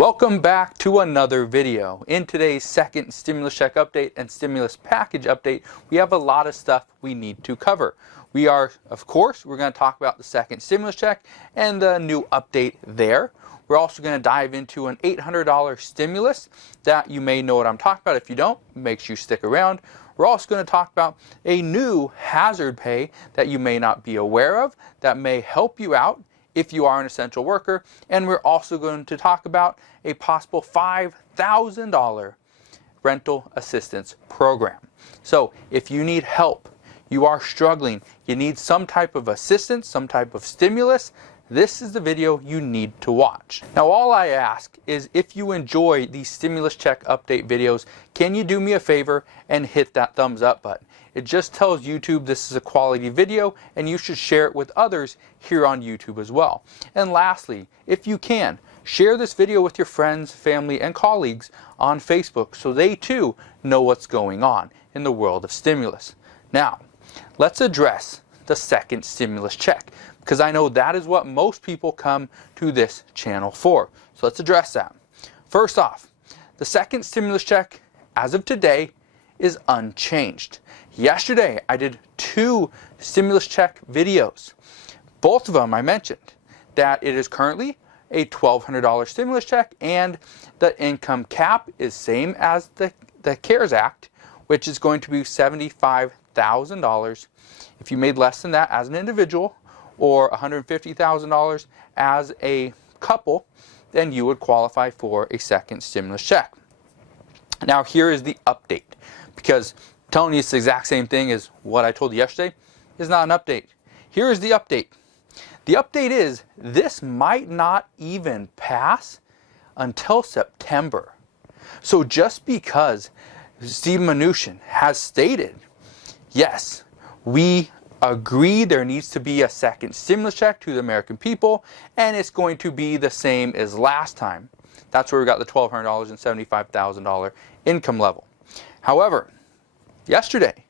Welcome back to another video. In today's second stimulus check update and stimulus package update, we have a lot of stuff we need to cover. Of course, we're going to talk about the second stimulus check and the new update there. We're also going to dive into an $800 stimulus that you may know what I'm talking about. If you don't, make sure you stick around. We're also going to talk about a new hazard pay that you may not be aware of that may help you out if you are an essential worker. And we're also going to talk about a possible $5,000 rental assistance program. So if you need help, you are struggling, you need some type of assistance, some type of stimulus, this is the video you need to watch. Now all I ask is, if you enjoy these stimulus check update videos, can you do me a favor and hit that thumbs up button? It just tells YouTube this is a quality video and you should share it with others here on YouTube as well. And lastly, if you can, share this video with your friends, family, and colleagues on Facebook so they too know what's going on in the world of stimulus. Now, let's address the second stimulus check, because I know that is what most people come to this channel for. So let's address that. First off, the second stimulus check, as of today, is unchanged. Yesterday, I did 2 stimulus check videos. Both of them I mentioned that it is currently a $1,200 stimulus check and the income cap is same as the CARES Act, which is going to be $75,000 if you made less than that as an individual, or $150,000 as a couple, then you would qualify for a second stimulus check. Now here is the update, because telling you it's the exact same thing as what I told you yesterday is not an update. Here is the update. The update is this might not even pass until September. So just because Steve Mnuchin has stated, yes, we agree there needs to be a second stimulus check to the American people, and it's going to be the same as last time. That's where we got the $1,200 and $75,000 income level. However, yesterday,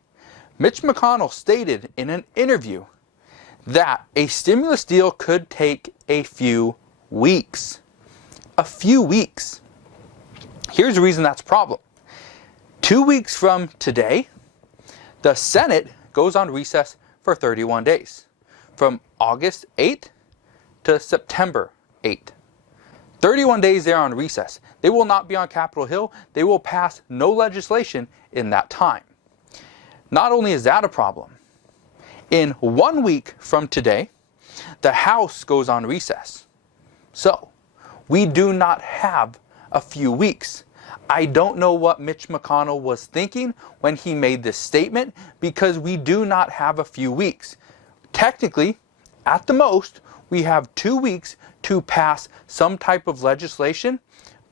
Mitch McConnell stated in an interview that a stimulus deal could take a few weeks. A few weeks. Here's the reason that's a problem. 2 weeks from today, the Senate goes on recess for 31 days, from August 8th to September 8th. 31 days they're on recess. They will not be on Capitol Hill. They will pass no legislation in that time. Not only is that a problem, in 1 week from today, the House goes on recess. So, we do not have a few weeks. I don't know what Mitch McConnell was thinking when he made this statement, because we do not have a few weeks. Technically, at the most, we have 2 weeks to pass some type of legislation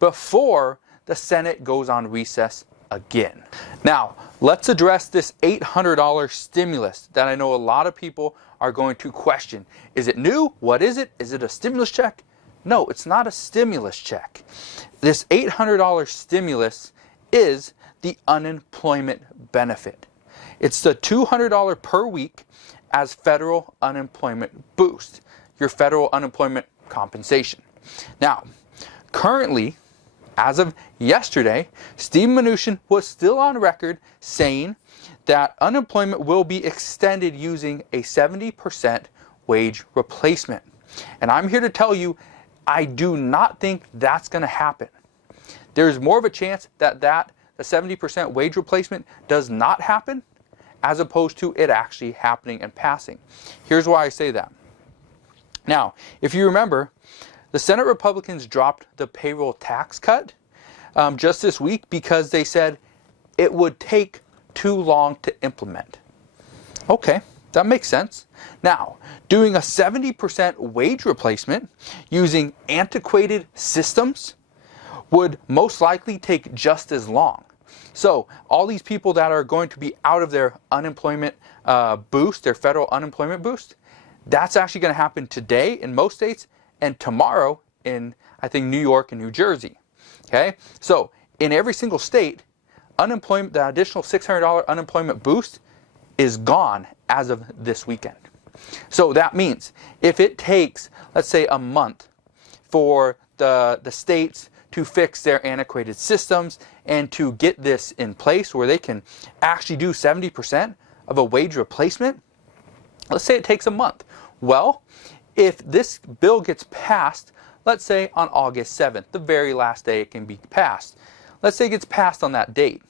before the Senate goes on recess again. Now, let's address this $800 stimulus that I know a lot of people are going to question. Is it new? What is it? Is it a stimulus check? No, it's not a stimulus check. This $800 stimulus is the unemployment benefit. It's the $200 per week as federal unemployment boost, your federal unemployment compensation. Now, currently, as of yesterday, Steve Mnuchin was still on record saying that unemployment will be extended using a 70% wage replacement. And I'm here to tell you, I do not think that's going to happen. There's more of a chance that the 70% wage replacement does not happen, as opposed to it actually happening and passing. Here's why I say that. Now, if you remember, the Senate Republicans dropped the payroll tax cut just this week because they said it would take too long to implement. Okay. That makes sense. Now, doing a 70% wage replacement using antiquated systems would most likely take just as long. So, all these people that are going to be out of their unemployment boost, their federal unemployment boost, that's actually going to happen today in most states and tomorrow in, I think, New York and New Jersey. Okay? So, in every single state, unemployment, the additional $600 unemployment boost is gone as of this weekend. So that means if it takes, let's say, a month for the states to fix their antiquated systems and to get this in place where they can actually do 70% of a wage replacement. Let's say it takes a month. Well, if this bill gets passed, let's say on August 7th, the very last day it can be passed. Let's say it gets passed on that date.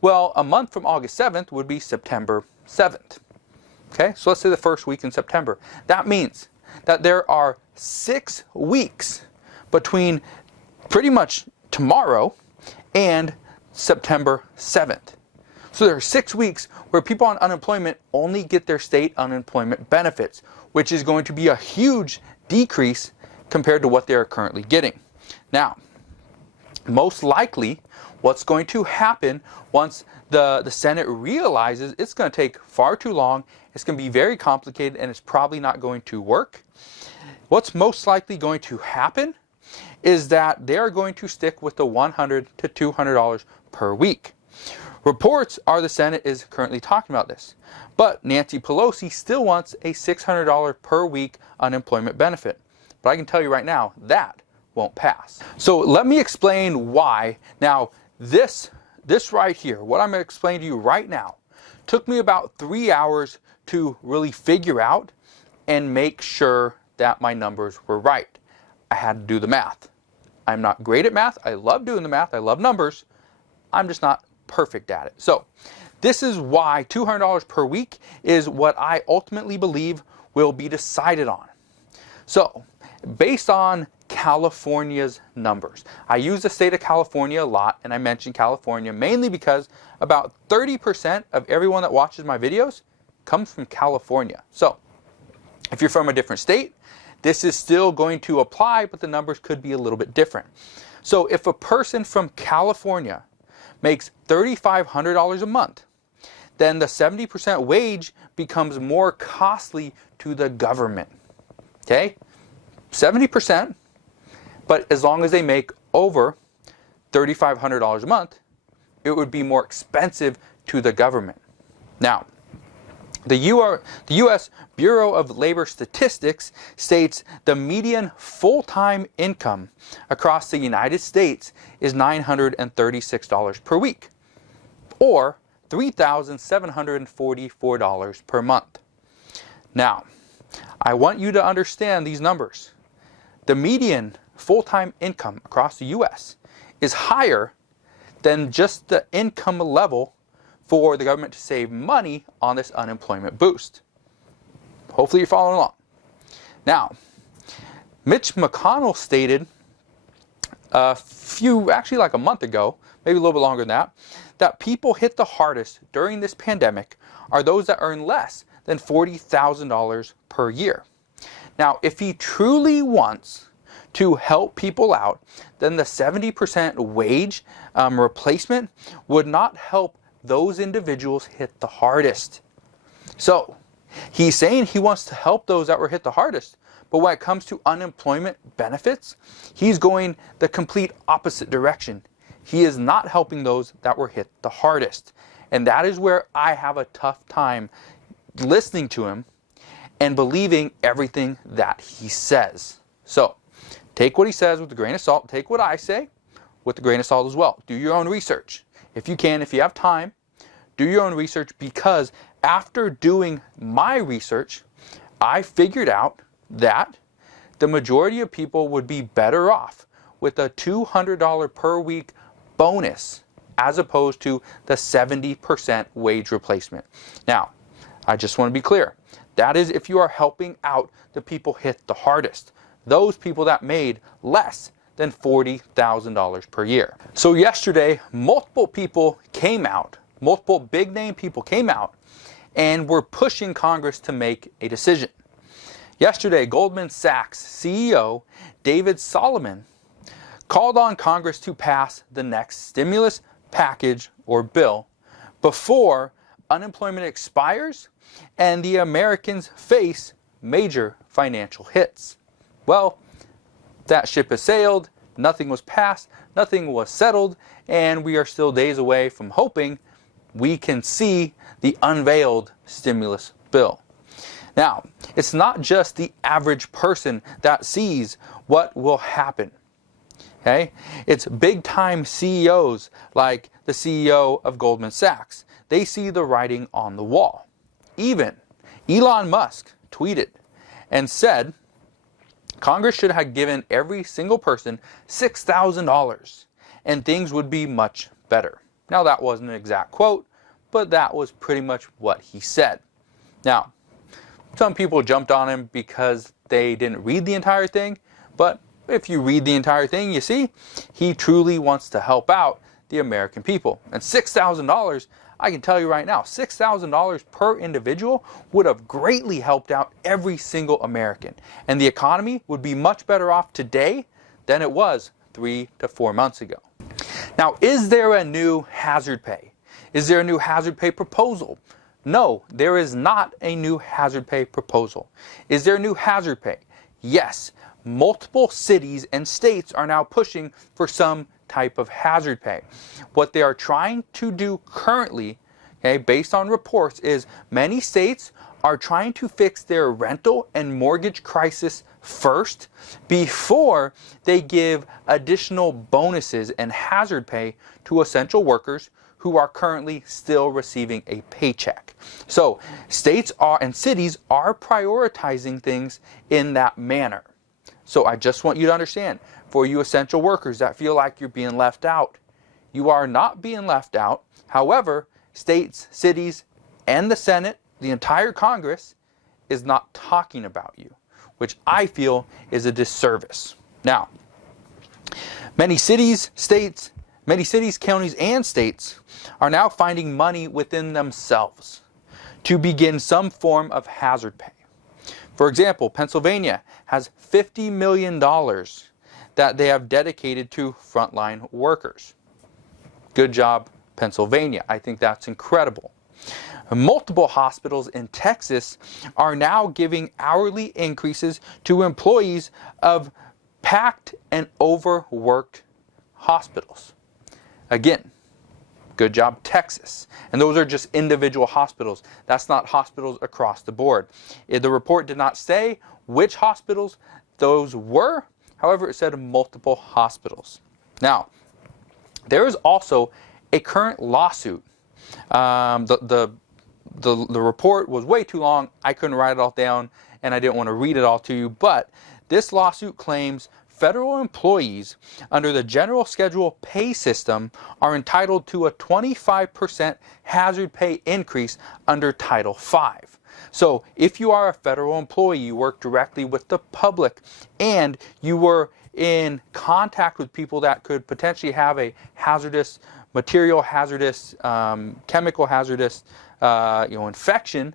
Well, a month from August 7th would be September 7th. Okay, so let's say the first week in September. That means that there are 6 weeks between pretty much tomorrow and September 7th. So there are 6 weeks where people on unemployment only get their state unemployment benefits, which is going to be a huge decrease compared to what they're currently getting. Now, most likely, what's going to happen once the Senate realizes it's going to take far too long, it's going to be very complicated, and it's probably not going to work. What's most likely going to happen is that they're going to stick with the $100 to $200 per week. Reports are the Senate is currently talking about this, but Nancy Pelosi still wants a $600 per week unemployment benefit. But I can tell you right now, that won't pass. So let me explain why. Now, this right here, what I'm going to explain to you right now, took me about 3 hours to really figure out and make sure that my numbers were right. I had to do the math. I'm not great at math. I love doing the math. I love numbers. I'm just not perfect at it. So this is why $200 per week is what I ultimately believe will be decided on. So based on California's numbers, I use the state of California a lot, and I mention California mainly because about 30% of everyone that watches my videos comes from California. So if you're from a different state, this is still going to apply, but the numbers could be a little bit different. So if a person from California makes $3,500 a month, then the 70% wage becomes more costly to the government. Okay? 70%, but as long as they make over $3,500 a month, it would be more expensive to the government. Now, the U.S. Bureau of Labor Statistics states the median full-time income across the United States is $936 per week, or $3,744 per month. Now, I want you to understand these numbers. The median full-time income across the U.S. is higher than just the income level for the government to save money on this unemployment boost. Hopefully you're following along. Now, Mitch McConnell stated actually like a month ago, maybe a little bit longer than that people hit the hardest during this pandemic are those that earn less than $40,000 per year. Now, if he truly wants to help people out, then the 70% wage replacement would not help those individuals hit the hardest. So he's saying he wants to help those that were hit the hardest, but when it comes to unemployment benefits, he's going the complete opposite direction. He is not helping those that were hit the hardest. And that is where I have a tough time listening to him and believing everything that he says. So take what he says with a grain of salt. Take what I say with a grain of salt as well. Do your own research. If you can, if you have time, do your own research, because after doing my research, I figured out that the majority of people would be better off with a $200 per week bonus as opposed to the 70% wage replacement. Now, I just want to be clear. That is if you are helping out the people hit the hardest. Those people that made less than $40,000 per year. So yesterday, multiple people came out, multiple big name people came out and were pushing Congress to make a decision. Yesterday, Goldman Sachs CEO David Solomon called on Congress to pass the next stimulus package or bill before unemployment expires and the Americans face major financial hits. Well, that ship has sailed, nothing was passed, nothing was settled, and we are still days away from hoping we can see the unveiled stimulus bill. Now, it's not just the average person that sees what will happen. Okay? It's big-time CEOs like the CEO of Goldman Sachs. They see the writing on the wall. Even Elon Musk tweeted and said Congress should have given every single person $6,000 and things would be much better. Now, that wasn't an exact quote, but that was pretty much what he said. Now, some people jumped on him because they didn't read the entire thing, but if you read the entire thing, you see, he truly wants to help out the American people. And $6,000, I can tell you right now, $6,000 per individual would have greatly helped out every single American. And the economy would be much better off today than it was 3 to 4 months ago. Now, is there a new hazard pay? Is there a new hazard pay proposal? No, there is not a new hazard pay proposal. Is there a new hazard pay? Yes. Multiple cities and states are now pushing for some type of hazard pay. What they are trying to do currently, okay, based on reports, is many states are trying to fix their rental and mortgage crisis first before they give additional bonuses and hazard pay to essential workers who are currently still receiving a paycheck. So states and cities are prioritizing things in that manner. So I just want you to understand, for you essential workers that feel like you're being left out, you are not being left out. However, states, cities, and the Senate, the entire Congress, is not talking about you, which I feel is a disservice. Now, many cities, counties, and states are now finding money within themselves to begin some form of hazard pay. For example, Pennsylvania has $50 million that they have dedicated to frontline workers. Good job, Pennsylvania. I think that's incredible. Multiple hospitals in Texas are now giving hourly increases to employees of packed and overworked hospitals. Again, good job, Texas. And those are just individual hospitals. That's not hospitals across the board. The report did not say which hospitals those were. However, it said multiple hospitals. Now, there is also a current lawsuit. The report was way too long. I couldn't write it all down, and I didn't want to read it all to you. But this lawsuit claims federal employees under the general schedule pay system are entitled to a 25% hazard pay increase under Title V. So if you are a federal employee, you work directly with the public, and you were in contact with people that could potentially have a hazardous material, hazardous, chemical hazardous infection,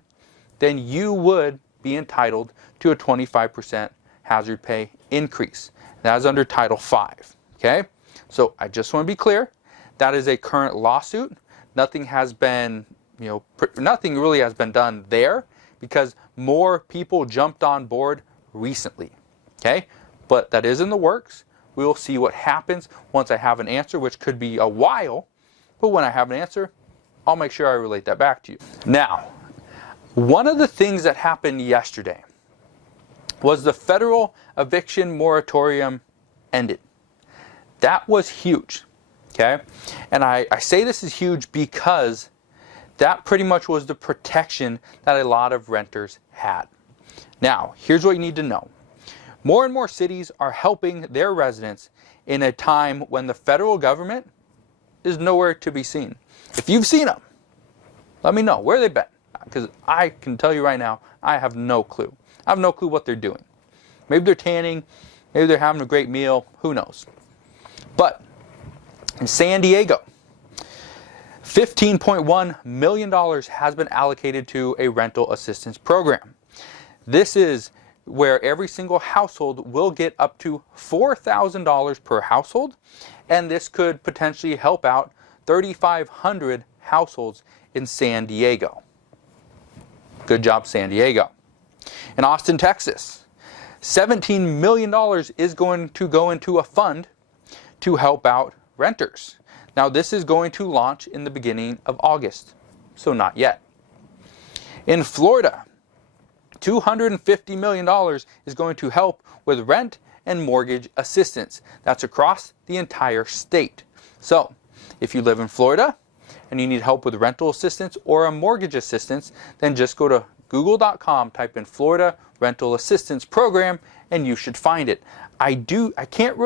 then you would be entitled to a 25% hazard pay increase. That is under Title V. Okay? So I just want to be clear. That is a current lawsuit. Nothing has been, nothing really has been done there because more people jumped on board recently. Okay? But that is in the works. We will see what happens once I have an answer, which could be a while. But when I have an answer, I'll make sure I relate that back to you. Now, one of the things that happened yesterday was the federal eviction moratorium ended. That was huge, okay? And I say this is huge because that pretty much was the protection that a lot of renters had. Now, here's what you need to know. More and more cities are helping their residents in a time when the federal government is nowhere to be seen. If you've seen them, let me know. Where have they been? Because I can tell you right now, I have no clue. I have no clue what they're doing. Maybe they're tanning. Maybe they're having a great meal. Who knows? But in San Diego, $15.1 million has been allocated to a rental assistance program. This is where every single household will get up to $4,000 per household, and this could potentially help out 3,500 households in San Diego. Good job, San Diego. In Austin, Texas, $17 million is going to go into a fund to help out renters. Now, this is going to launch in the beginning of August, so not yet. In Florida, $250 million is going to help with rent and mortgage assistance. That's across the entire state. So if you live in Florida and you need help with rental assistance or a mortgage assistance, then just go to google.com, type in Florida Rental Assistance Program, and you should find it. I can't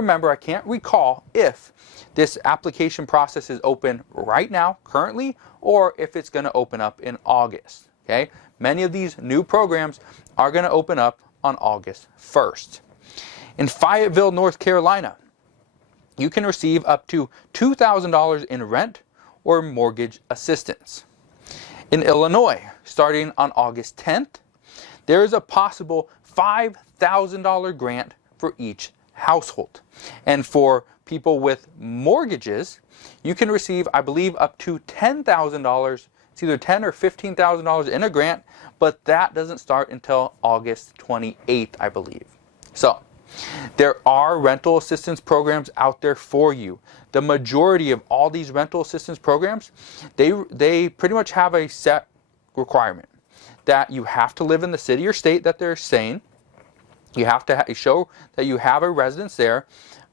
recall if this application process is open right now, currently, or if it's going to open up in August. Okay? Many of these new programs are going to open up on August 1st. In Fayetteville, North Carolina, you can receive up to $2,000 in rent or mortgage assistance. In Illinois, starting on August 10th, there is a possible $5,000 grant for each household. And for people with mortgages, you can receive, I believe, up to $10,000. It's either $10,000 or $15,000 in a grant, but that doesn't start until August 28th, I believe. So, there are rental assistance programs out there for you. The majority of all these rental assistance programs, they pretty much have a set requirement that you have to live in the city or state that they're saying. You have to show that you have a residence there.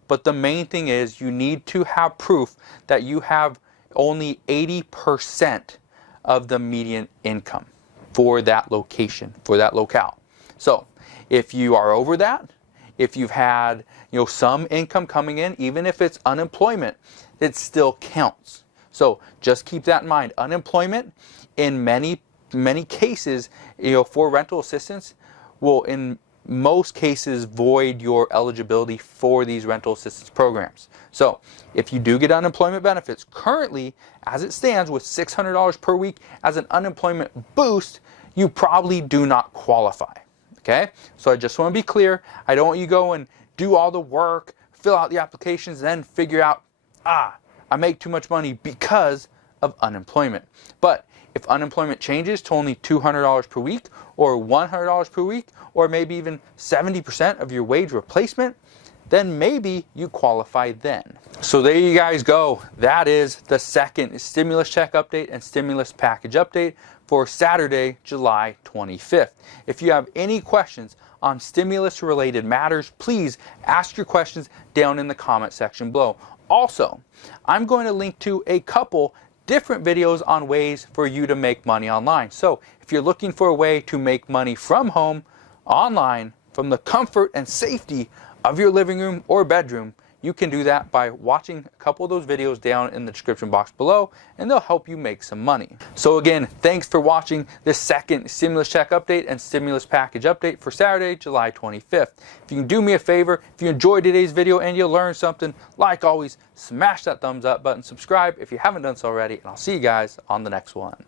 But the main thing is you need to have proof that you have only 80% of the median income for that location, for that locale. So if you are over that, if you've had some income coming in, even if it's unemployment, it still counts. So just keep that in mind. Unemployment in many cases, for rental assistance will in most cases void your eligibility for these rental assistance programs. So if you do get unemployment benefits, currently as it stands with $600 per week as an unemployment boost, you probably do not qualify. Okay, so I just want to be clear. I don't want you go and do all the work, fill out the applications, and then figure out, I make too much money because of unemployment. But if unemployment changes to only $200 per week or $100 per week, or maybe even 70% of your wage replacement, then maybe you qualify then. So there you guys go. That is the second stimulus check update and stimulus package update for Saturday, July 25th. If you have any questions on stimulus related matters, please ask your questions down in the comment section below. Also, I'm going to link to a couple different videos on ways for you to make money online. So if you're looking for a way to make money from home, online, from the comfort and safety of your living room or bedroom, you can do that by watching a couple of those videos down in the description box below, and they'll help you make some money. So again, thanks for watching this second stimulus check update and stimulus package update for Saturday, July 25th. If you can do me a favor, if you enjoyed today's video and you learned something, like always, smash that thumbs up button, subscribe if you haven't done so already, and I'll see you guys on the next one.